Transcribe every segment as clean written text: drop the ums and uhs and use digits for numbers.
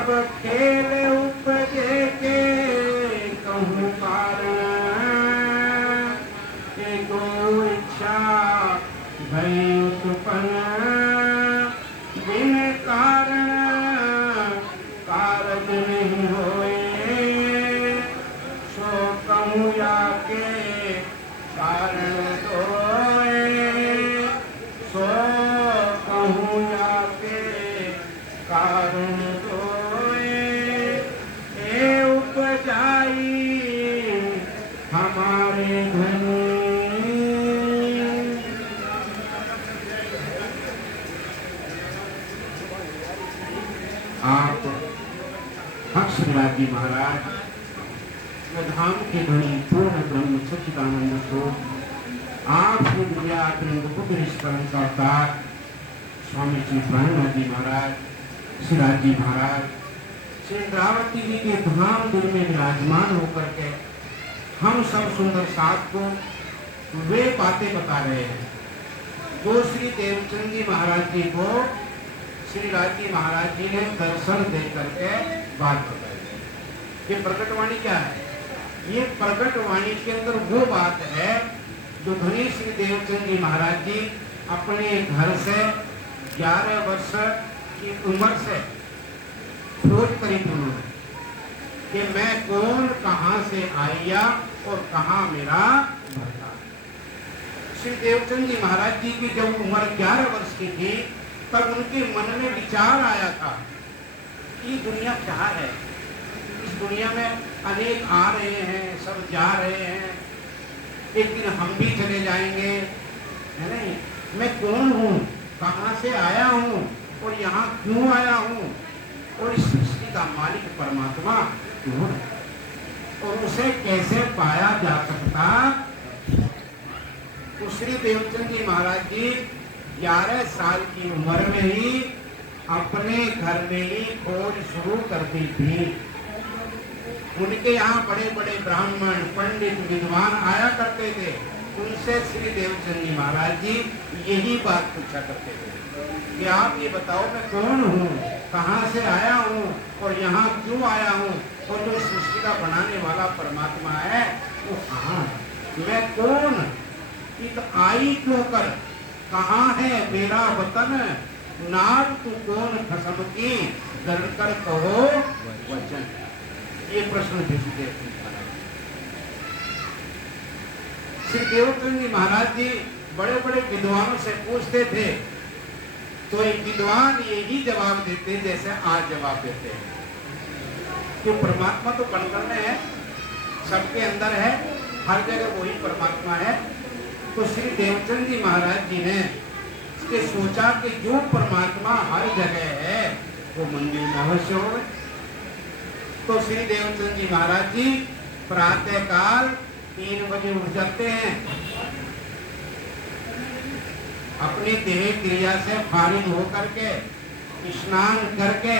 अब खेल उपजे के कहूँ कारण के गो इच्छा भई उत्पन्न बिन कारण कारज नहीं होए सो कहूँ या के कारण दोए सो कहूँ या के कारण दोए ए उपजाई हमारे धनी। आप हर्षराज जी महाराज धाम के धनी पूर्ण ब्रह्म सच्चिदानंद स्वरूप आप अवतार स्वामी श्री प्राणनाथ जी महाराज, श्री राज जी महाराज, श्री इंद्रावती जी के धाम दिल में विराजमान होकर के हम सब सुंदर साथ को वे बातें बता रहे हैं जो श्री देवचंद जी महाराज जी को श्री राज जी महाराज जी ने दर्शन दे करके बात बताई। ये प्रकटवाणी क्या है? ये प्रकटवाणी के अंदर वो बात है जो धनी श्री देवचंद जी महाराज जी अपने घर से 11 वर्ष की उम्र से खोज करी उन्होंने कि मैं कौन, कहां से आया और कहां मेरा भरता। श्री देवचंद जी महाराज जी की जब उम्र 11 वर्ष की थी तब उनके मन में विचार आया था कि दुनिया क्या है, इस दुनिया में अनेक आ रहे हैं, सब जा रहे हैं, एक दिन हम भी चले जाएंगे, है नहीं? मैं कौन हूँ, कहाँ से आया हूँ और यहाँ क्यों आया हूँ और इस सृष्टि का मालिक परमात्मा कौन है और उसे कैसे पाया जा सकता। तो श्री देवचंद जी महाराज जी 11 साल की उम्र में ही अपने घर में ही खोज शुरू कर दी थी। उनके यहाँ बड़े बड़े ब्राह्मण, पंडित, विद्वान आया करते थे। उनसे श्री देवचंद जी महाराज जी यही बात पूछा करते थे कि आप ये बताओ मैं कौन हूँ, कहाँ से आया हूँ और यहाँ क्यों आया हूँ और जो सृष्टि का बनाने वाला परमात्मा है वो कहाँ है, मैं कौन, इत आई क्यों कर, कहाँ है मेरा वतन, नार तू कौन खसम की दर कर कहो वचन। ये प्रश्न थे श्री देवचंद महाराज। श्री देवचंद जी महाराज जी बड़े बड़े विद्वानों से पूछते थे तो एक विद्वान यही जवाब देते जैसे आज जवाब देते हैं कि परमात्मा तो कण-कण में है, सबके अंदर है, हर जगह वही परमात्मा है। तो श्री देवचंद जी महाराज जी ने इसके सोचा कि जो परमात्मा हर जगह है वो मंदिर में अवश्य हो। तो श्री देवचंद जी महाराज जी प्रातः काल 3 बजे उठ जाते हैं, अपनी देह क्रिया से फारिग होकर के स्नान करके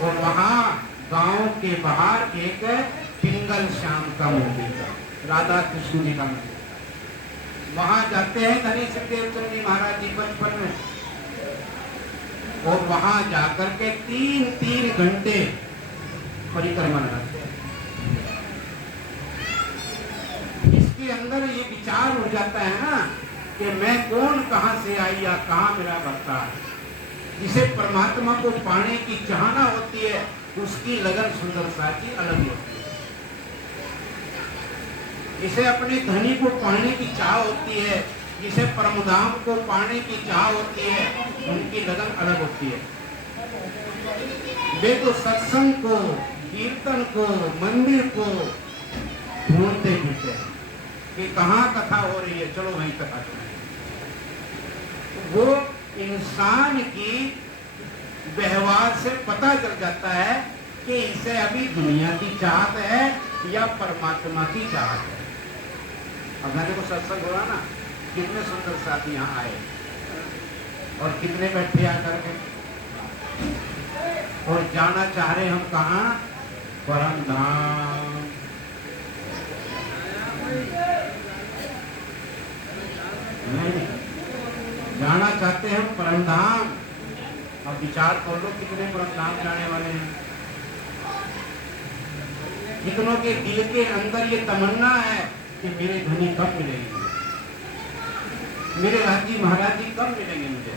और वहां गांव के बाहर एक पिंगल श्याम का मंदिर था, राधा कृष्ण जी का मंदिर, वहां जाते हैं धनी श्री देवचंद जी महाराज जी बचपन में और वहां जाकर के 3 घंटे परिक्रमा लगाते हैं। इसके अंदर ये विचार हो जाता है ना कि मैं कौन, कहां से आई या कहां मेरा भरता है। जिसे परमात्मा को पाने की चाहना होती है उसकी लगन सुंदरता की अलग होती है। जिसे अपने धनी को पाने की चाह होती है, जिसे परमधाम को पाने की चाह होती है, उनकी लगन अलग होती है। वे तो सत्संग को, कीर्तन को, मंदिर को ढूंढते फिरते हैं कि कहाँ कथा हो रही है, चलो वहीं कथा सुने। वो इंसान की व्यवहार से पता चल जाता है कि इसे अभी दुनिया की चाहत है या परमात्मा की चाहत है। अब मैंने को सत्संग बोला ना, कितने सुंदर साथी यहाँ आए और कितने बैठे आकर के और जाना चाह रहे हम कहाँ, परम धाम। नहीं, जाना चाहते हैं परम धाम। अब विचार कर लो कितने परम जाने वाले हैं, कितनों के दिल के अंदर ये तमन्ना है कि मेरे धनी कब मिलेंगे, मेरे राजी महाराज जी कब मिलेंगे मुझे।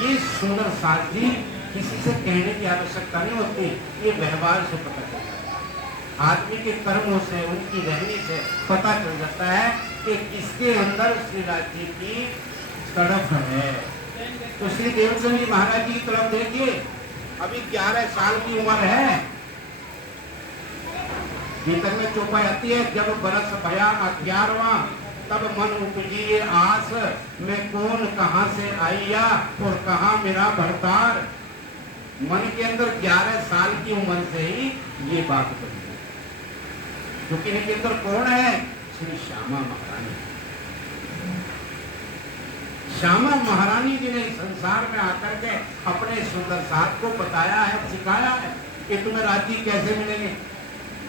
ये सुंदर साथ जी किसी से कहने की आवश्यकता नहीं होती, ये व्यवहार से पता चलता है, आदमी के कर्मों से, उनकी रहनी से पता चल जाता है कि किसके अंदर श्री राज जी की तड़प है। तो श्री देवचंद जी महाराज जी की तरफ देखिए, अभी 11 साल की उम्र है, भीतर में चौपाई आती है, जब बरस भया 11वां तब मन उपजी आस, मैं कौन कहां से आईया और कहां मेरा भरतार। मन के अंदर 11 साल की उम्र से ही ये बात बनी, क्योंकि इनके अंदर कौन है, श्री श्यामा महारानी। श्यामा महारानी जी ने संसार में आकर के अपने सुंदर साथ को बताया है, सिखाया है कि तुम्हें राजी कैसे मिलेंगे,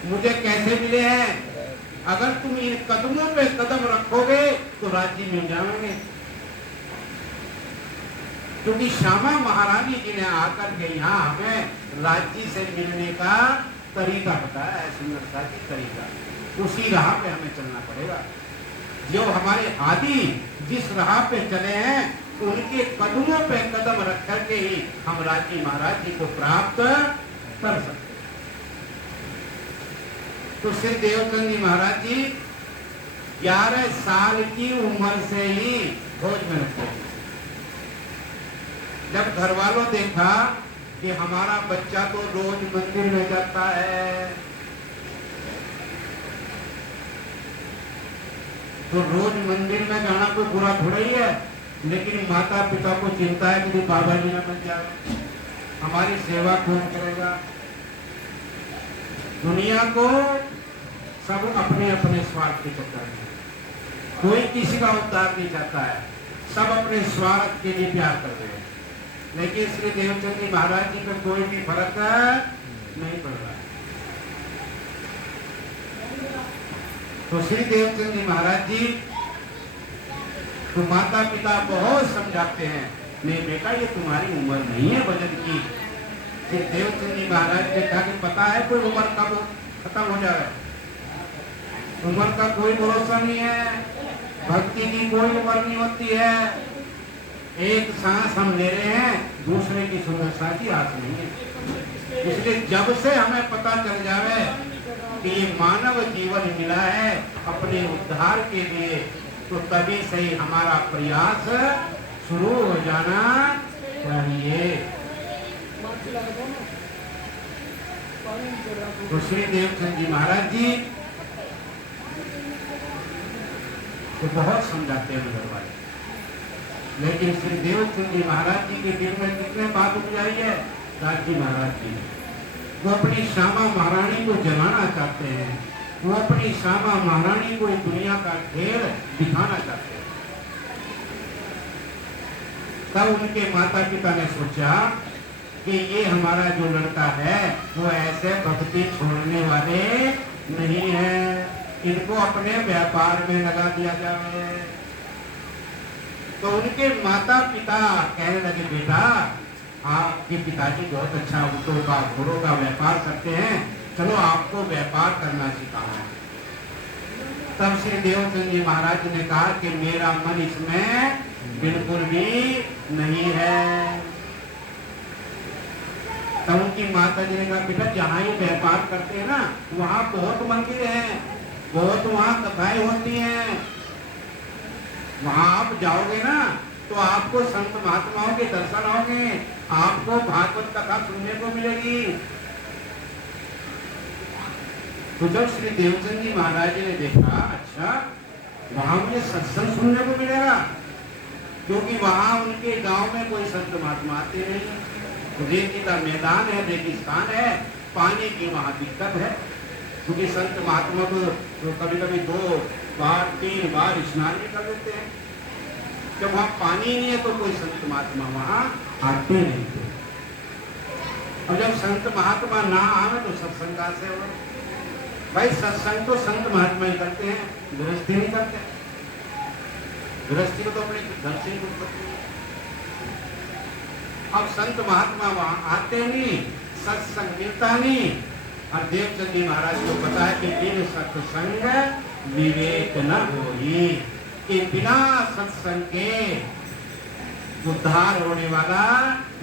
मुझे कैसे मिले हैं। अगर तुम इन कदमों पे कदम रखोगे तो राजी मिल जाओगे। क्योंकि श्यामा महारानी जी ने आकर के यहाँ हमें राज्य से मिलने का तरीका बताया है, सुंदरता की तरीका, उसी राह पे हमें चलना पड़ेगा। जो हमारे आदि जिस राह पे चले हैं उनके कदमों पे कदम रख करके ही हम राज्य महाराज जी को प्राप्त कर सकते। तो श्री देवचंद जी महाराज जी 11 साल की उम्र से ही फौज में रखे। जब घर वालों देखा कि हमारा बच्चा तो रोज मंदिर में जाता है, तो रोज मंदिर में जाना कोई बुरा थोड़ा ही है, लेकिन माता पिता को चिंता है कि बाबा जी ना बन जाए, हमारी सेवा कौन करेगा। दुनिया को सब अपने अपने स्वार्थ के चक्कर में, कोई किसी का उद्धार नहीं चाहता है, सब अपने स्वार्थ के लिए प्यार करते हैं। लेकिन श्री देवचंद जी महाराज जी पे कोई भी फर्क नहीं पड़ रहा है। तो श्री देवचंद जी महाराज जी तो माता पिता बहुत समझाते हैं, नहीं बेटा ये तुम्हारी उम्र नहीं है भजन की। श्री देवचंद जी महाराज ने कहा कि पता है कोई उम्र कब खत्म हो जाए, उम्र का कोई भरोसा नहीं है, भक्ति की कोई उम्र नहीं होती है। एक सांस हम ले रहे हैं, दूसरे की सुंदरता की आस नहीं है। इसलिए जब से हमें पता चल जाए कि ये मानव जीवन मिला है अपने उद्धार के लिए, तो तभी से ही हमारा प्रयास शुरू हो जाना चाहिए। तो श्री देवचंद जी महाराज जी तो बहुत समझाते हैं घर वाले, लेकिन श्री देवचंद जी महाराज जी के दिल में कितने बात उपजाई है। राजी महाराज जी वो अपनी श्यामा महारानी को जलाना चाहते हैं, वो अपनी श्यामा महारानी को दुनिया का खेल दिखाना चाहते हैं। तब उनके माता पिता ने सोचा कि ये हमारा जो लड़का है वो ऐसे भक्ति छोड़ने वाले नहीं है, इनको अपने व्यापार में लगा दिया जाए। तो उनके माता पिता कहने लगे, बेटा आपके पिताजी बहुत अच्छा ऊँटों का घोड़ों का व्यापार करते हैं, चलो आपको व्यापार करना सिखाओ। तब श्री देवचंद जी महाराज ने कहा कि मेरा मन इसमें बिल्कुल भी नहीं है। तब उनकी माता जी ने कहा, बेटा जहाँ ये व्यापार करते हैं ना वहाँ बहुत मंदिर हैं, बहुत वहाँ कथाएं होती हैं, वहाँ आप जाओगे ना तो आपको संत महात्माओं के दर्शन होंगे, आपको भागवत कथा सुनने को मिलेगी। तो जब श्री देवचंद जी महाराज जी ने देखा, अच्छा वहाँ मुझे सत्संग सुनने को मिलेगा, क्योंकि वहाँ उनके गांव में कोई संत महात्मा आते नहीं, रेती का मैदान है, रेगिस्तान है, पानी की वहाँ दिक्कत है, क्योंकि संत महात्मा को तो कभी कभी 2 बार 3 बार स्नान भी कर देते हैं। जब वहाँ पानी नहीं है तो कोई संत महात्मा वहाँ आते नहीं थे। और जब संत महात्मा ना आवे तो सत्संग से हो भाई, सत्संग तो संत महात्मा ही करते हैं, गृहस्थी नहीं करते। गृहस्थी को तो अपने घर से ही करते हैं। अब संत महात्मा वहां आते नहीं, सत्संग मिलता नहीं। और देवचंद जी महाराज को पता है कि बिन सत्संग विवेक न होई, कि बिना सत्संग के उद्धार होने वाला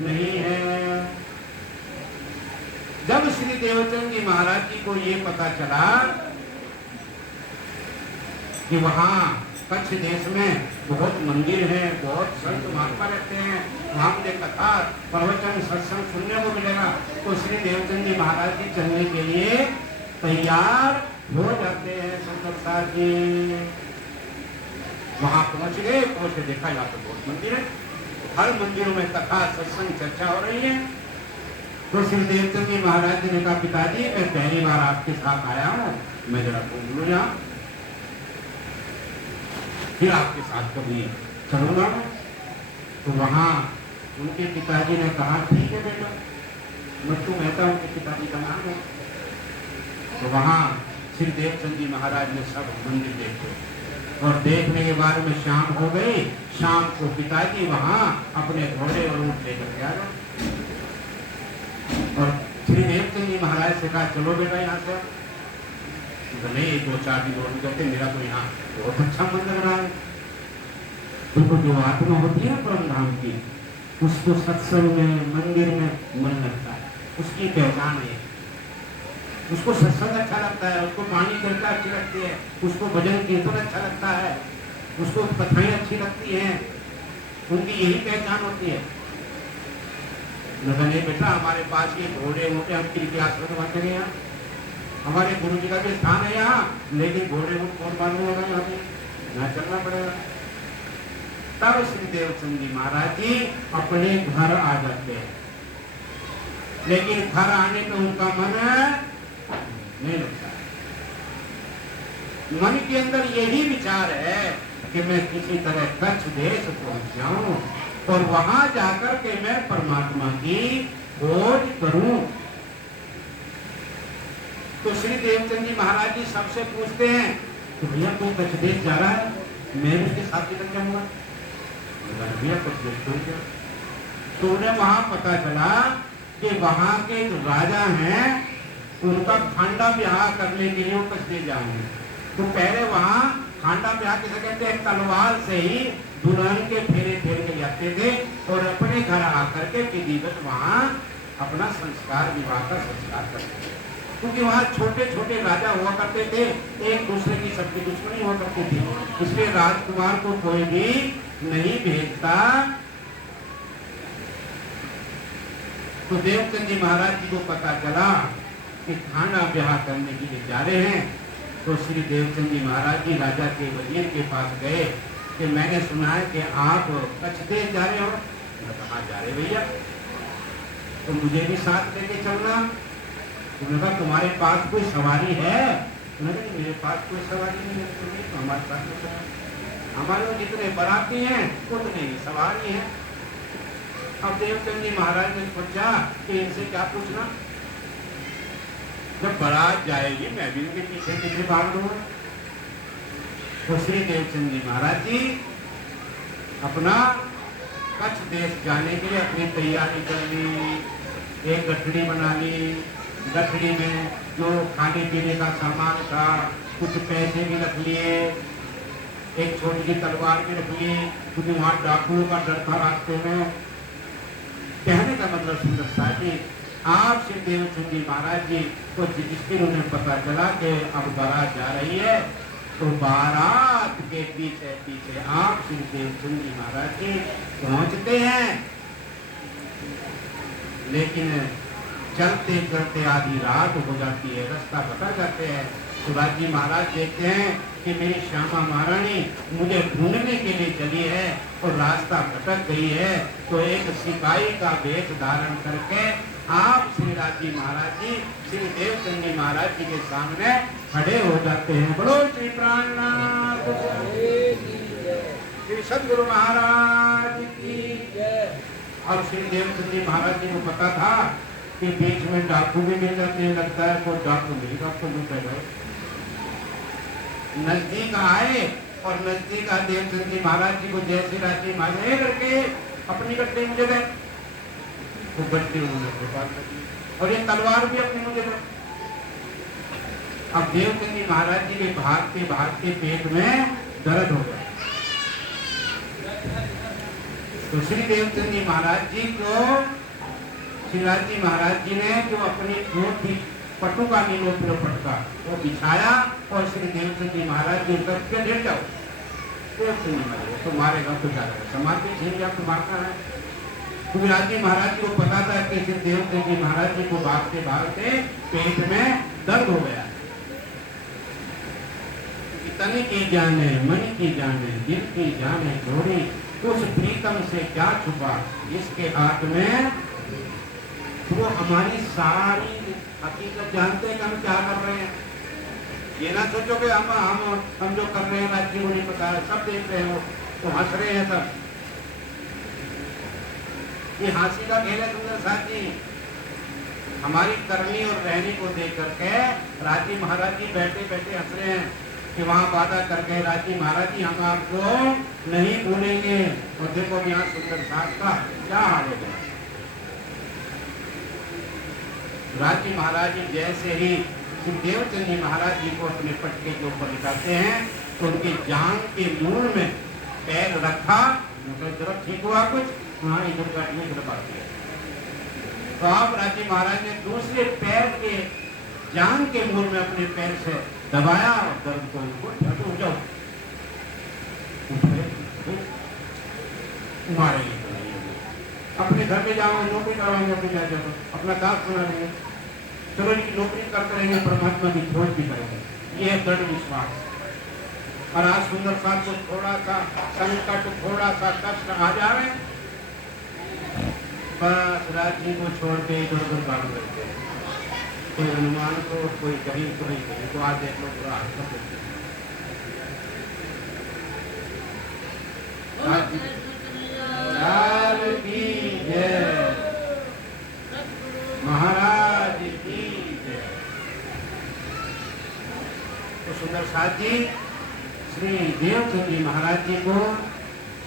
नहीं है। जब श्री देवचंद जी महाराज जी को ये पता चला कि वहां कच्छ देश में बहुत मंदिर है, बहुत संत महात्मा रहते हैं, वहां मुझे कथा प्रवचन सत्संग सुनने को मिलेगा, तो श्री देवचंद जी महाराज जी चलने के लिए तैयार हो जाते हैं। संत जी वहां पहुंच गए, पहुंच के देखा यहाँ तो बहुत मंदिर है, हर मंदिरों में कथा सत्संग चर्चा हो रही है। तो श्री देवचंद जी महाराज जी ने कहा, पिताजी मैं पहली बार आपके साथ आया हूँ, मैं जरा घूम लूँ यहाँ, फिर आपके साथ कभी चलूंगा। तो वहां उनके पिताजी ने कहा, ठीक है बेटा, मट्टू मेहता उनके पिताजी का नाम है। तो वहां श्री देवचंद जी महाराज ने सब मंदिर देखे, और देखने के बाद में शाम हो गई। शाम को पिताजी वहां अपने घोड़े और ऊंट लेकर के आ गए, और श्री देवचंद जी महाराज से कहा, चलो बेटा यहाँ से। नहीं, 2-4 दिन और कहते, मेरा तो यहाँ बहुत अच्छा मन लग रहा है। तो जो आत्मा होती है परम धाम की, उसको सत्संग में मंदिर में मन लगता है, उसकी पहचान है। उसको सत्संग अच्छा लगता है, उसको पानी चर्चा अच्छी लगती है, उसको भजन कीर्तन अच्छा लगता है, उसको कथाएं अच्छी लगती हैं, उनकी यही पहचान होती है। नहीं बेटा, हमारे पास ये घोड़े होते, हम किसी क्लास में बांधते हैं यहाँ, हमारे गुरु जी का भी स्थान है यहाँ, लेकिन घोड़े ऊँट कौन बांधने वाला यहाँ पे, यहाँ चलना पड़ेगा। तब श्री देवचंद जी महाराज जी अपने घर आ जाते हैं, लेकिन घर आने पे उनका मन नहीं लगता है। मन के अंदर यही विचार है कि मैं किसी तरह कच्छ देश पहुंच जाऊं और वहां जाकर के मैं परमात्मा की खोज करूं। तो श्री देवचंद जी महाराज जी सबसे पूछते हैं कि भैया कोई कच्छ देश जा रहा है, मैं भी उसके साथ निकल जाऊंगा। भैया कच्छ देश पहुंच गया। तो उन्हें वहां पता चला कि वहां के राजा हैं, उनका खांडा ब्याह करने के लिए वो कच्छ देश जाएंगे। तो पहले वहां खांडा ब्याह किसे कहते हैं, तलवार से ही दुल्हन के फेरे फेर के जाते थे और अपने घर आकर के विधिवत वहां अपना संस्कार, विवाह का संस्कार करते थे। क्योंकि वहां छोटे छोटे राजा हुआ करते थे, एक दूसरे की सबकी दुश्मनी हुआ करती थी, इसलिए राजकुमार को कोई भी नहीं भेजता। तो देवचंद जी महाराज जी को पता चला कि खाना ब्याह करने के लिए जा रहे हैं। तो श्री देवचंद जी महाराज जी राजा के वजीर के पास गए कि मैंने सुना है कि आप कच्छ देश जा रहे हो। मैं कहा जा रहे भैया, तो मुझे भी साथ लेके चलना। उन्होंने कहा तुम्हारे पास कोई सवारी है? उन्होंने कहा मेरे पास कोई सवारी नहीं है, तो हमारे पास हमारे जितने बराती हैं उतने ही सवारी हैं। अब देवचंद जी महाराज ने सोचा कि इनसे क्या पूछना, जब बारात जाएगी मैं भी उनके पीछे पीछे भाग दूंगा। तो श्री देवचंद जी महाराज जी अपना कच्छ देश जाने के लिए अपनी तैयारी कर ली, एक गठड़ी बना ली, गठड़ी में जो खाने पीने का सामान था, कुछ पैसे भी रख लिए, एक छोटी सी तलवार भी रख ली, क्योंकि वहां डाकुओं का डर था रास्ते में। कहने का मतलब सुंदर साथी, आप श्री देवचंद जी महाराज जी को जिस दिन उन्हें पता चला कि अब बारात जा रही है, तो बारात के पीछे पीछे आप श्री देवचंद जी महाराज जी पहुंचते हैं। लेकिन चलते चलते आधी रात हो जाती है, रास्ता बता जाते हैं। शिवाजी महाराज देखते हैं कि मेरी श्यामा महारानी मुझे ढूंढने के लिए चली है और रास्ता भटक गई है। तो एक सिपाही का वेश धारण करके आप श्री राजी महाराज जी श्री देवचंद जी महाराज जी के सामने खड़े हो जाते हैं। बोलो श्री प्राणनाथ श्री सदगुरु महाराज की। और श्री देवचंद जी महाराज जी को पता था कि बीच में डाकू भी मिल जाते हैं, लगता है तो डाकू नहीं, डाकू नहीं कर रहे। नजदीक आए और नजदीक आ देवचंद जी महाराज जी को जय श्री राजी महाराज करके अपनी गड्ढे मुझे गए। तो गड्ढे उन्होंने गोपाल कर दिए और ये तलवार भी अपनी मुझे दे। अब देवचंद जी महाराज जी के भागते भागते पेट में दर्द हो गया। तो श्री देवचंद जी महाराज जी को शिवराज जी महाराज जी ने जो अपनी जो थी पटुका नीलो पिलो पटका वो बिछाया और श्री देवचंद जी महाराज जी उतर के लेट जाओ। देवचंद जी महाराज तो मारेगा तो क्या करेगा, समाज में झेल तो मारता है। शिवराज जी महाराज जी को पता था कि श्री देवचंद जी महाराज जी को भागते भागते पेट में दर्द हो गया। तन की जाने मन की जाने दिल की जाने जोड़ी, उस प्रीतम से क्या छुपा इसके हाथ में। वो हमारी सारी हकीकत जानते हैं कि हम क्या कर रहे हैं। ये ना सोचो कि हम जो कर रहे हैं राज्य को नहीं पता है, सब देख रहे हो तो हंस रहे हैं सब। ये हंसी का खेल है सुंदर साथ जी। हमारी करनी और रहनी को देख करके राजी महाराज जी बैठे बैठे हंस रहे हैं कि वहां वादा कर गए राजी महाराज जी हम आपको नहीं भूलेंगे। और देखो यहाँ सुंदर साथ का क्या हाल हो गया। राजी महाराज जी जैसे ही देवचंद जी महाराज जी को अपने पटके के ऊपर लिटाते हैं तो उनकी जांघ के मूल में पैर रखा, मतलब ठीक हुआ कुछ, हाँ इधर काटने की तरफ आती है। तो आप राजी महाराज ने दूसरे पैर के जांघ के मूल में अपने पैर से दबाया और दर्द को उठ जाओ, मारेंगे अपने घर में जाओ, नौकरी करवाएंगे, अपने जा जाओ अपना दास बना लेंगे, चलो इनकी नौकरी करते रहेंगे, परमात्मा की खोज भी करेंगे। ये है दृढ़ विश्वास। और आज सुंदर साथ को थोड़ा सा संकट, थोड़ा सा कष्ट आ जाए, बस राज जी को छोड़ के इधर उधर काम करते हैं। कोई हनुमान को, कोई कहीं कोई कहीं, तो आज देख लो पूरा हाथ कर देते हैं। महाराज की जय। तो सुंदर साथ जी श्री देवचंद जी महाराज जी को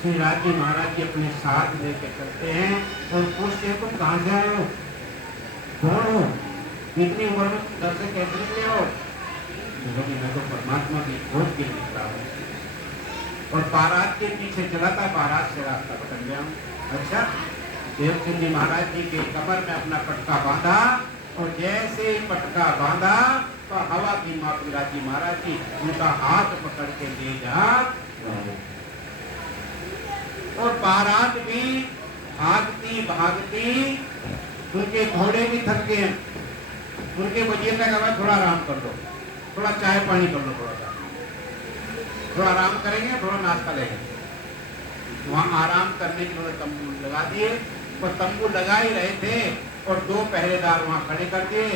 श्री राज जी महाराज जी अपने साथ लेके चलते हैं और पूछते हैं तुम कहाँ से आए हो, कौन हो, इतनी उम्र में घर से कैसे निकले हो। मैं तो परमात्मा की खोज के लिए निकला हूँ और बारात के पीछे चला था, बारात से रास्ता भटक गया हूँ। अच्छा, देवचंद जी महाराज जी के कमर में अपना पटका बांधा और जैसे पटका बांधा तो हवा की माँ विराज जी महाराज जी उनका हाथ पकड़ के ले जा और बारात भी भागती भागती, उनके घोड़े भी थक गए, उनके वजीर ने कहा थोड़ा आराम कर लो, थोड़ा चाय पानी कर लो, थोड़ा आराम करेंगे, थोड़ा नाश्ता लेंगे। वहां आराम करने के लिए तंबू लगा दिए और तंबू लगा ही रहे थे और 2 पहरेदार वहां खड़े कर दिए।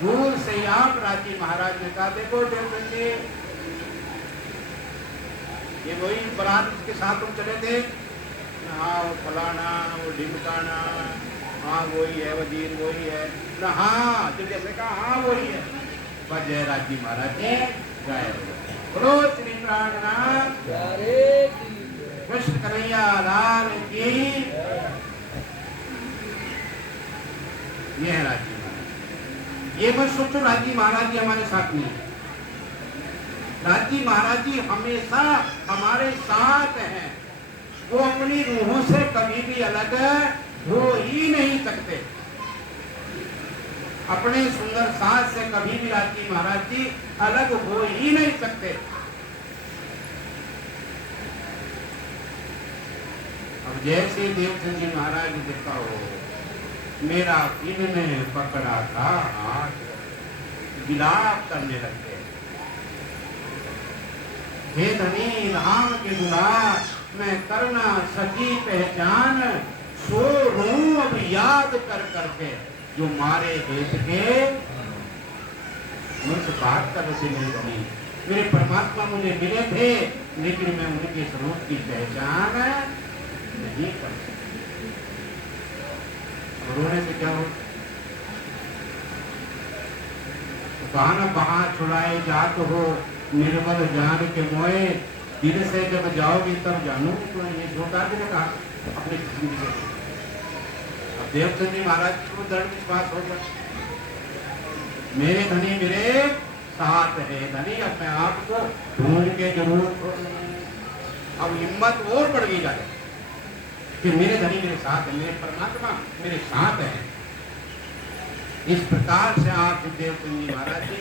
दूर से ही आप राजी महाराज ने कहा देखो देवचंद जी, ये वही बारात के साथ तुम चले थे, हाँ वो फलाना वो ढिमकाना, हाँ वही है वजीर वही है ना, हाँ तो जैसे कहा हाँ वही है। बस जयराज जी महाराज जी जय बोलो श्री प्राणनाथ कृष्ण कन्हैया लाल की। ये है राज जी महाराज। ये मत सोचो राज जी महाराज जी हमारे साथ नहीं है। राज जी महाराज जी हमेशा हमारे साथ हैं। वो अपनी रूहों से कभी भी अलग हो ही नहीं सकते। अपने सुंदर साथ से कभी भी राज जी महाराज जी अलग हो ही नहीं सकते। अब जैसे देवचंद जी महाराज ने देखा हो, मेरा इनने पकड़ा था हाथ, विलाप करने लगते, हे धनी राम के दुलार, मैं करना सकी पहचान, सो रू अब याद कर करके जो मारे देश के। मुझसे बात कर रहे थे, मेरे परमात्मा मुझे मिले थे, लेकिन मैं उनके स्वरूप की पहचान नहीं कर सकती। रोने से क्या हो, गाना बहा छुड़ाए जात हो, निर्मल जान के मोए, दिल से जब जाओगे तब जानोगे। तो ये जोरदार ने कहा अपने जिंदगी से। अब देवचंद जी महाराज को दृढ़ विश्वास हो गया, मेरे धनी मेरे साथ है धनी, अब मैं आपको ढूंढ के जरूर छोड़ूंगा। अब हिम्मत और बढ़ गई जाए कि मेरे धनी मेरे साथ है, मेरे परमात्मा मेरे साथ है। इस प्रकार से आप देवचंद जी महाराज जी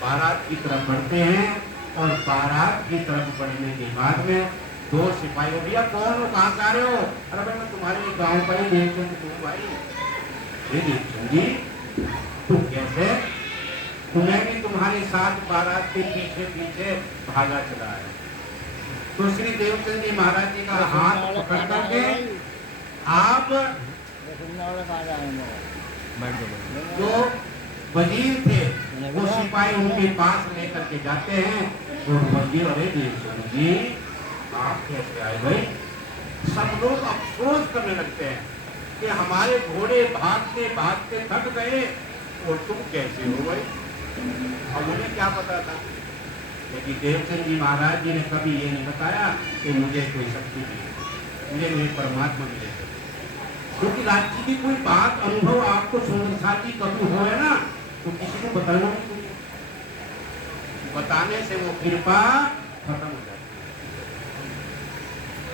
बारात की तरफ बढ़ते हैं और बारात की तरफ बढ़ने के बाद में दो सिपाही हो, भैया कौन हो, कहाँ से आ रहे हो? अरे भाई मैं तुम्हारे गांव का ही देवचंद तुम भाई। देवचंद जी तुम कैसे? तुम्हें भी तुम्हारे साथ बारात के पीछे पीछे भागा चला है। तो श्री देवचंद जी महाराज जी का हाथ पकड़ करके आप जो वजीर थे वो सिपाही उनके पास लेकर के जाते हैं और वजीर, अरे देवचंद जी आप कैसे आए भाई? सब लोग अफसोस करने लगते हैं कि हमारे घोड़े भागते भागते थक गए और तुम कैसे हो भाई? अब उन्हें क्या पता था, लेकिन देवचंद जी महाराज जी ने कभी ये नहीं बताया कि मुझे कोई शक्ति नहीं, मुझे मेरे परमात्मा मिले। क्योंकि राज्य की कोई बात अनुभव आपको सुंदरता की कभी हो है ना, तो किसी को बताना नहीं चाहिए, बताने से वो कृपा खत्म हो जाती है।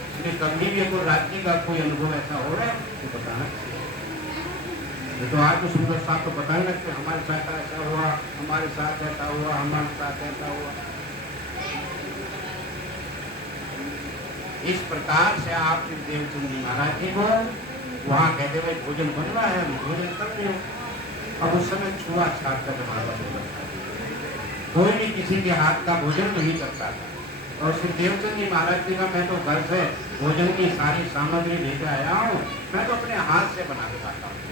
इसलिए कभी भी अगर राज्य का कोई अनुभव ऐसा हो रहा है तो बताना चाहिए। तो आज तो सुंदर साथ तो बताने लगते हमारे साथ ऐसा हुआ, हमारे साथ ऐसा हुआ, हमारे साथ ऐसा हुआ। इस प्रकार से आप देवचंद जी महाराज जी को वहां कहते हुए भोजन बन रहा है, भोजन कर रहे हो। अब उस समय छुआछूत का जमाना होगा, कोई भी किसी के हाथ का भोजन नहीं करता था। और श्री देवचंद जी महाराज जी का मैं तो घर से भोजन की सारी सामग्री लेकर आया हूँ, मैं तो अपने हाथ से बना के खाता हूँ।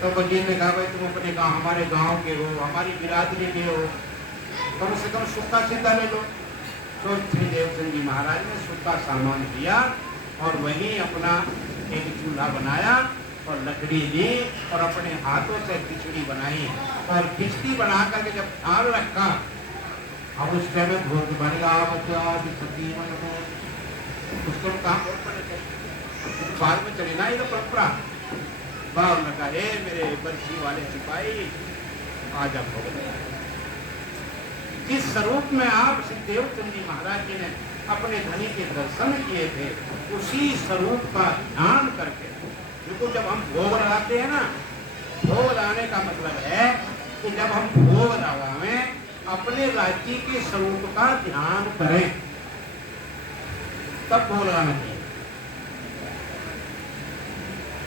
तो वजीर ने कहा भाई तुम अपने गाँव, हमारे गाँव के हो, हमारी बिरादरी के हो, कम से कम सूखा सीधा ले लो। तो श्री देवचंद जी महाराज ने सूखा सामान दिया और वहीं अपना एक चूल्हा बनाया और लकड़ी ली और अपने हाथों से खिचड़ी बनाई और खिचड़ी बना करके जब थाल रखा, अब उस टाइम में भोग बन गया, उसको काम बहुत पड़े बाद में चले ना, ये तो परंपरा। बाबा ने कहा हे मेरे बरसी वाले सिपाही आज आप भोग लगाए। जिस स्वरूप में आप श्री देवचंद जी महाराज जी ने अपने धनी के दर्शन किए थे, उसी स्वरूप का ध्यान करके, क्योंकि जब हम भोग लगाते हैं ना, भोग लगाने का मतलब है कि जब हम भोग लगावें अपने राज्य के स्वरूप का ध्यान करें, तब भोग लगाना चाहिए,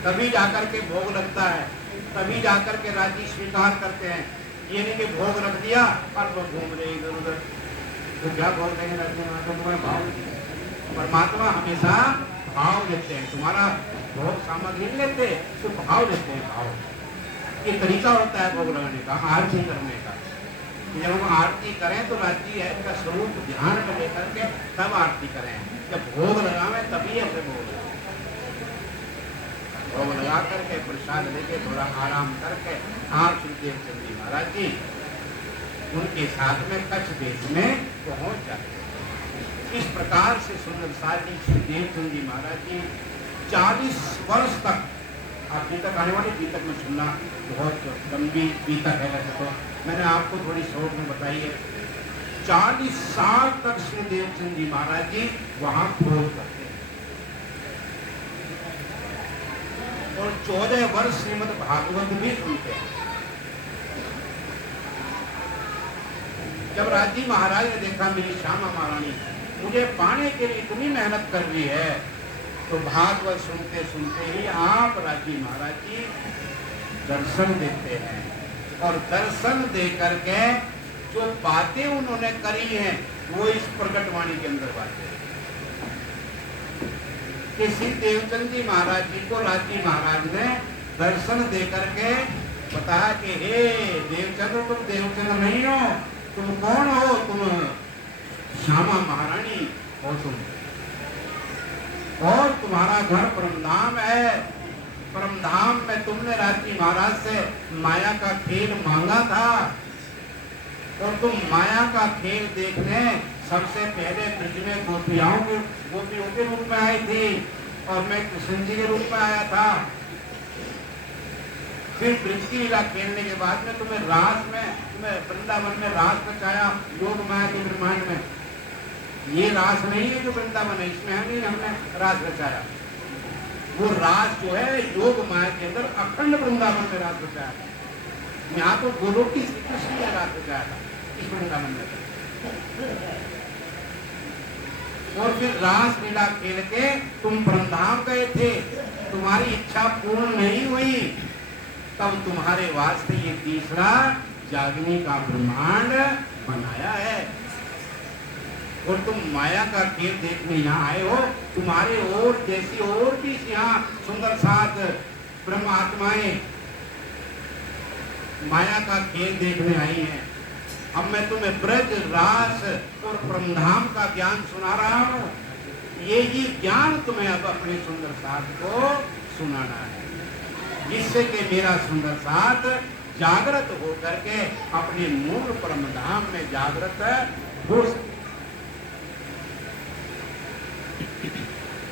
तभी जाकर के भोग लगता है, तभी जाकर के राज्य स्वीकार करते हैं। ये नहीं कि भोग रख दिया और वो घूम रहे इधर उधर, तो क्या भोग देंगे राज्य में? तुम्हारा भाव, परमात्मा हमेशा भाव देते हैं, तुम्हारा भोग सामग्री नहीं लेते तो भाव देते हैं। भाव ये तरीका होता है भोग लगाने का, आरती करने का। जब हम आरती करें तो राज्य है का स्वरूप ध्यान में लेकर के तब आरती करें, जब भोग लगावे तभी ऐसे भोग लगाए। भोग लगा करके प्रसाद लेके थोड़ा आराम करके आप श्री देवचंद जी महाराज जी उनके साथ में कच्छ देश में पहुंच जाते। इस प्रकार से सुंदर साजी श्री देवचंद जी महाराज जी 40 वर्ष तक, आप बीतक आने वाली बीतक में सुनना बहुत लंबी बीतक है, वैसे तो मैंने आपको थोड़ी शॉर्ट में बताई है। 40 साल तक श्री देवचंद जी महाराज जी वहां खोज करते हैं और 14 वर्ष श्रीमद् भागवत भी सुनते हैं। जब राजी महाराज ने देखा मेरी श्यामा महारानी मुझे पाने के लिए इतनी मेहनत कर रही है, तो भागवत सुनते सुनते ही आप राजी महाराज जी दर्शन देते हैं और दर्शन दे करके जो बातें उन्होंने करी हैं वो इस प्रकटवाणी के अंदर बातें कि श्री देवचंद जी महाराज जी को राजी महाराज ने दर्शन दे करके बताया कि हे देवचंद, तुम देवचंद नहीं हो, तुम कौन हो? तुम श्यामा महारानी हो तुम, और तुम्हारा घर परमधाम है। परमधाम में तुमने राजी महाराज से माया का खेल मांगा था और तुम माया का खेल देखने सबसे पहले ब्रज में गोपियों के रूप में आई थी और मैं कृष्ण जी के रूप में आया था। फिर ब्रज की लीला खेलने के बाद में तुम्हें वृंदावन में रास रचाया योग माया के ब्रह्मांड में। ये रास नहीं है जो वृंदावन है, इसमें हमने रास रचाया। वो रास जो है योग माया के अंदर अखंड वृंदावन में रास रचाया। यहाँ तो गोलोक की श्री कृष्ण ने रास रचाया था इस वृंदावन में। और फिर रास लीला खेल के तुम परमधाम गए थे, तुम्हारी इच्छा पूर्ण नहीं हुई, तब तुम्हारे वास्ते ये तीसरा जागनी का ब्रह्मांड बनाया है। और तुम माया का खेल देखने यहाँ आए हो। तुम्हारे और जैसी और भी यहाँ सुंदर सात ब्रह्म आत्माएं माया का खेल देखने आई हैं। अब मैं तुम्हें ब्रज रास और परमधाम का ज्ञान सुना रहा हूँ। ये ही ज्ञान तुम्हें अब अपने सुंदर साथ को सुनाना है, जिससे कि मेरा सुंदर साथ जागृत होकर के अपने मूल परमधाम में जागृत हो सके।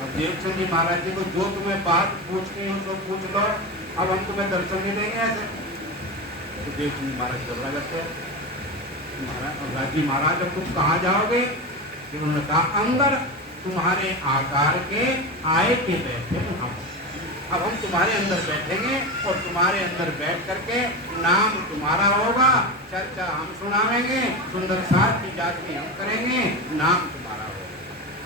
अब देवचंद जी महाराज जी को जो तुम्हें बात पूछनी हो तो पूछ लो, अब हम तुम्हें दर्शन नहीं देंगे ऐसे। तो देवचंद जी महाराज झगड़ा करते हैं, राजी महाराज अब तुम कहाँ जाओगे? उन्होंने कहा अंदर तुम्हारे आकार के आए के बैठे हम। अब हम तुम्हारे अंदर बैठेंगे और तुम्हारे अंदर बैठ करके नाम तुम्हारा होगा, चर्चा हम सुनावेंगे, सुंदर साथ की जाति हम करेंगे, नाम तुम्हारा होगा।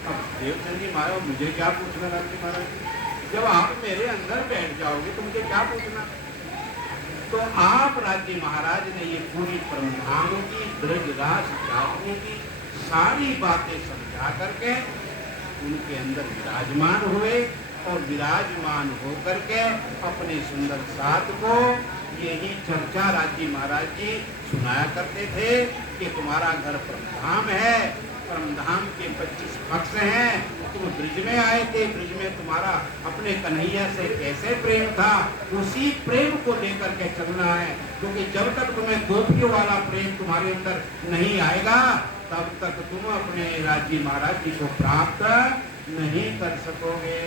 अब देवचंद जी महाराज मुझे क्या पूछना? राजी महाराज जब आप मेरे अंदर बैठ जाओगे तो मुझे क्या पूछना? तो आप राज्य महाराज ने ये पूरी परमधाम की ब्रज रास जागने की सारी बातें समझा करके उनके अंदर विराजमान हुए और विराजमान होकर के अपने सुंदर साथ को यही चर्चा राज्य महाराज जी सुनाया करते थे कि तुम्हारा घर परमधाम है, परमधाम के 25 पक्ष हैं, तुम ब्रिज में आए थे, ब्रिज में तुम्हारा अपने कन्हैया से कैसे प्रेम था, उसी प्रेम को लेकर के चलना है। क्योंकि जब तक तुम्हें गोपियों वाला प्रेम तुम्हारे अंदर नहीं आएगा तब तक तुम अपने राज्य महाराज जी को प्राप्त नहीं कर सकोगे।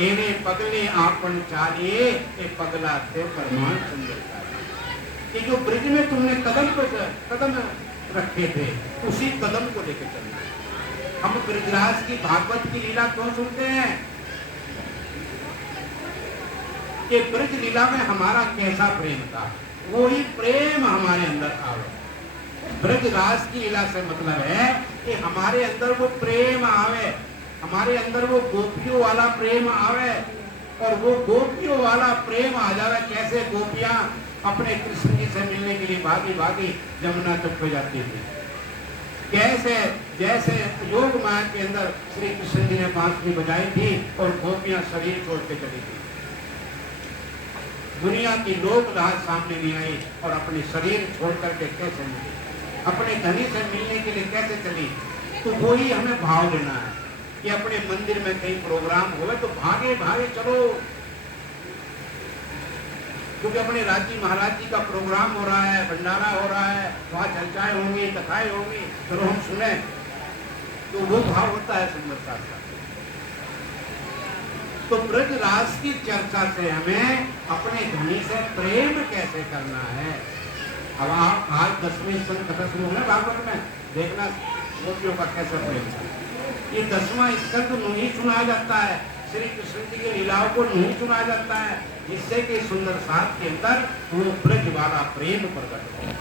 एने पगले आपन चालिए ए पगला थे परमान चंद्र। ये जो ब्रिज में तुमने कदम रखे थे उसी कदम को लेकर चलना है। हम ब्रजराज की भागवत की लीला क्यों सुनते हैं? कि ब्रज लीला में हमारा कैसा प्रेम था, वो ही प्रेम हमारे अंदर आवे। ब्रजराज की लीला से मतलब है कि हमारे अंदर वो प्रेम आवे, हमारे अंदर वो गोपियों वाला प्रेम आवे। और वो गोपियों वाला प्रेम आ जावे। कैसे गोपियां अपने कृष्ण जी से मिलने के लिए भागी भागी जमुना तट पे जाती थी, कैसे जैसे योग माया के अंदर श्री कृष्ण जी ने बांसुरी बजाई थी और गोपियां शरीर छोड़ के चली थी। दुनिया की लोक लाज सामने नहीं आई और अपने शरीर छोड़ करके कैसे मिली, अपने धनी से मिलने के लिए कैसे चली। तो वही हमें भाव लेना है कि अपने मंदिर में कहीं प्रोग्राम हो तो भागे भागे चलो, क्योंकि अपने राज्य महाराज जी का प्रोग्राम हो रहा है, भंडारा हो रहा है, वहाँ चर्चाएं होंगी, कथाएं होंगी, चलो हम सुने। तो वो भाव होता है सुंदरता का। तो ब्रज रास की चर्चा से हमें अपने धनी से प्रेम कैसे करना है। अब आप आज 10वीं स्कंद कथा शुरू है भागवत में, देखना गोपियों का कैसा प्रेम था। ये 10वां स्कंद नहीं सुनाया जाता है, श्री कृष्ण जी की लीलाओं को नहीं सुनाया जाता है, जिससे कि सुंदर साथ के अंदर वो ब्रज वाला प्रेम प्रकट हो,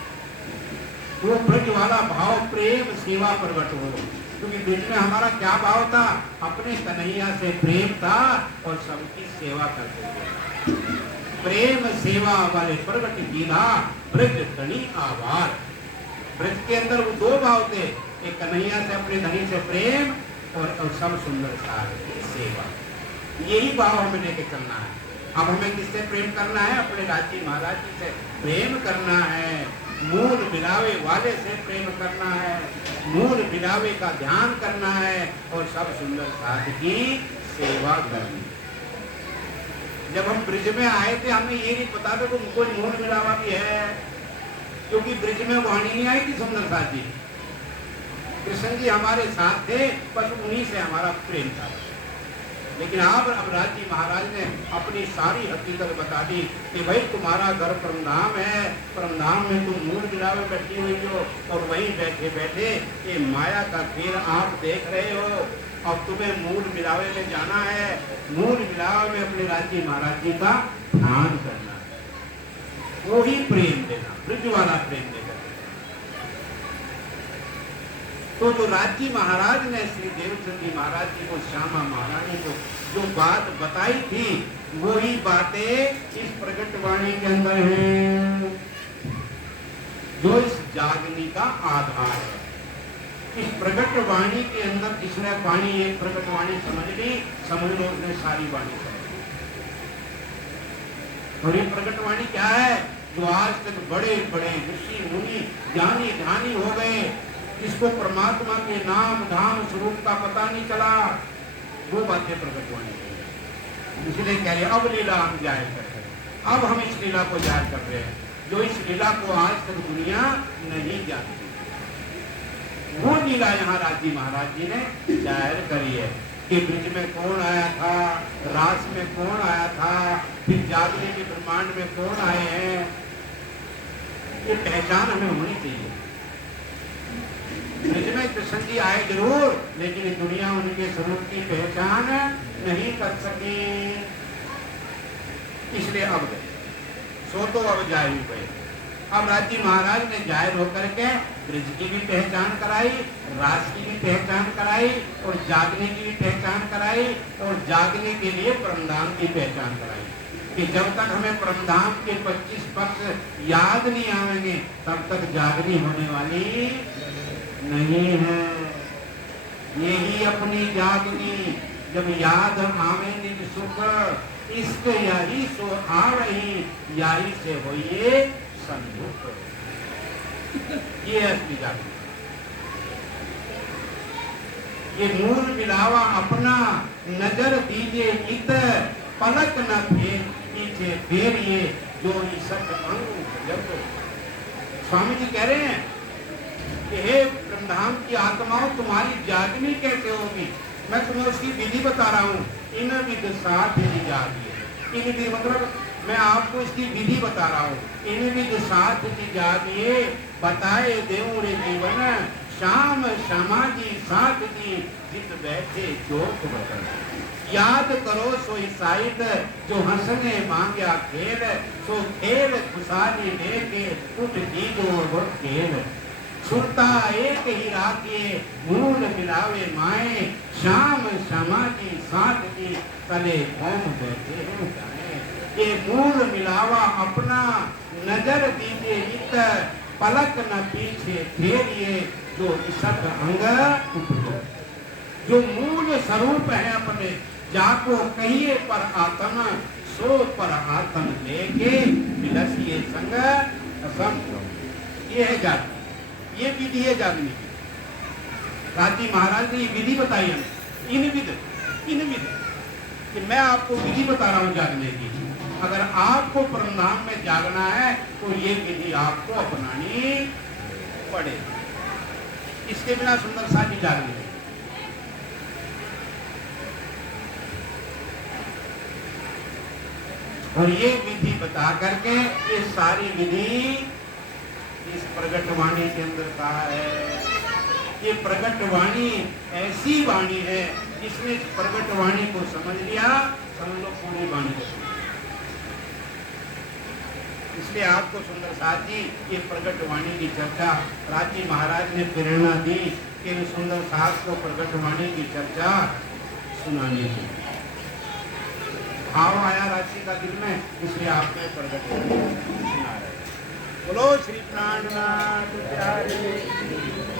वो ब्रज वाला भाव प्रेम सेवा प्रकट हो। क्योंकि ब्रज में हमारा क्या भाव था? अपने कन्हैया से प्रेम था और सबकी सेवा करते थे। प्रेम सेवा वाले प्रगट कीधा ब्रज धनी आवार। ब्रज के अंदर वो दो भाव थे, एक कन्हैया से अपने धनी से प्रेम और सब सुंदर साथ की सेवा। यही भाव हमें लेके चलना है। अब हमें किससे प्रेम करना है? अपने राज्य महाराज जी से प्रेम करना है, मूल मिलावे वाले से प्रेम करना है, मूल मिलावे का ध्यान करना है और सब सुंदर साथ की सेवा करनी। जब हम ब्रिज में आए थे हमें ये नहीं पता था कि कोई मूल मिलावा भी है, क्योंकि ब्रिज में वाणी नहीं आई थी सुंदर साथ जी। कृष्ण जी हमारे साथ थे, बस उन्हीं से हमारा प्रेम था। लेकिन अब राजी महाराज ने अपनी सारी हकीकत बता दी कि भाई तुम्हारा घर परमधाम है, परमधाम में तुम मूल मिलावे बैठी हुई हो और वहीं बैठे बैठे ये माया का खेल आप देख रहे हो। अब तुम्हें मूल मिलावे में जाना है, मूल मिलावे में अपने राजी महाराज जी का ध्यान करना है, वो ही प्रेम देना, ब्रज वाला प्रेम देना। तो जो राजी महाराज ने श्री देवचंद जी महाराज जी को, श्यामा महारानी को जो बात बताई थी, वही बातें इस प्रकट वाणी के अंदर हैं, जो इस जागनी का आधार है। इस प्रकट वाणी के अंदर जिसने वाणी, एक प्रकट वाणी समझ ली, समझ लो उसने सारी वाणी समझ ली। और ये प्रकट वाणी क्या है? जो आज तक बड़े बड़े ऋषि मुनि ज्ञानी ध्यानी हो गए, जिसको परमात्मा के नाम धाम स्वरूप का पता नहीं चला, वो बातें प्रकट वाणी है। इसलिए कह रहे अब लीला हम जाहिर कर रहे हैं, अब हम इस लीला को जाहिर कर रहे हैं, जो इस लीला को आज तक दुनिया नहीं जानती। वो लीला यहाँ राजी महाराज जी ने जाहिर करी है कि ब्रिज में कौन आया था, रास में कौन आया था, फिर जागने के ब्रह्मांड में कौन आए हैं, ये पहचान हमें होनी चाहिए। ब्रिज में कृष्ण जी आए जरूर, लेकिन दुनिया उनके स्वरूप की पहचान नहीं कर सकी, इसलिए अब गए। सो तो अब जाहिर हुए। अब राजी महाराज ने जाहिर होकर के ब्रिज की भी पहचान कराई, रास की भी पहचान कराई, और जागने की भी पहचान कराई, और जागने के लिए परमधाम की पहचान कराई कि जब तक हमें परमधाम के 25 पक्ष याद नहीं आवेंगे, तब तक जागनी होने वाली नहीं है। यही अपनी जागनी जब याद आवे निज सुख, इश्क यही सो आ रही, यही से होइए सन्मुख। ये है असली जागनी। ये मूल मिलावा अपना, नजर दीजिए इत, पलक न फेर पीछे फेरिए, जो सब अंग जब। स्वामी जी कह रहे हैं कि हे ब्रह्मधाम की आत्माओं, तुम्हारी जागनी कैसे होगी? मैं तुम्हें उसकी विधि बता रहा हूँ। इन विधि साथ ही जागिए। इन विधि मतलब मैं आपको इसकी विधि बता रहा हूँ। इन विधि साथ ही जागिए, बताए देऊं रे जीवन, श्याम श्यामा जी साथ जी, जित बैठे जोत बदल। याद करो सोई साइड, जो हंसने मांगया खेल, सो खेल खुशाली लेके उठ दीजो वो खेल। सुरता एक ही राखिए, मूल मिलावे माए, श्याम श्यामा जी साथ जी, तले ओम बैठे हैं जाए। ये मूल मिलावा अपना, नजर दीजिए इत, पलक न पीछे फेरिए, जो इसक अंग उपजो। जो मूल स्वरूप है अपने, जाको कहिए पर आत्मा, सो पर आत्म लेके विलसिए संग असम। ये है जागनी, ये विधि है जागने की। राजी महाराज ने ये विधि बताई हमें, इन विध कि मैं आपको विधि बता रहा हूं जागने की। अगर आपको परमधाम में जागना है तो ये विधि आपको अपनानी पड़ेगी, इसके बिना सुंदर साथी जाग नहीं। और ये विधि बता करके ये सारी विधि इस प्रकट वाणी के अंदर कहा है। ये प्रकट वाणी ऐसी वाणी है, जिसने इस प्रकट वाणी को समझ लिया, समझ लो पूरी वाणी को। इसलिए आपको सुंदर साथ जी ये प्रकट वाणी की चर्चा राजी महाराज ने प्रेरणा दी कि सुंदर साथ को प्रकट वाणी की चर्चा सुनाने की। भाव आया राशि का दिल में, इसलिए आपने प्रकट वाणी सुना रहे। बोलो श्री प्राणनाथ प्यारे।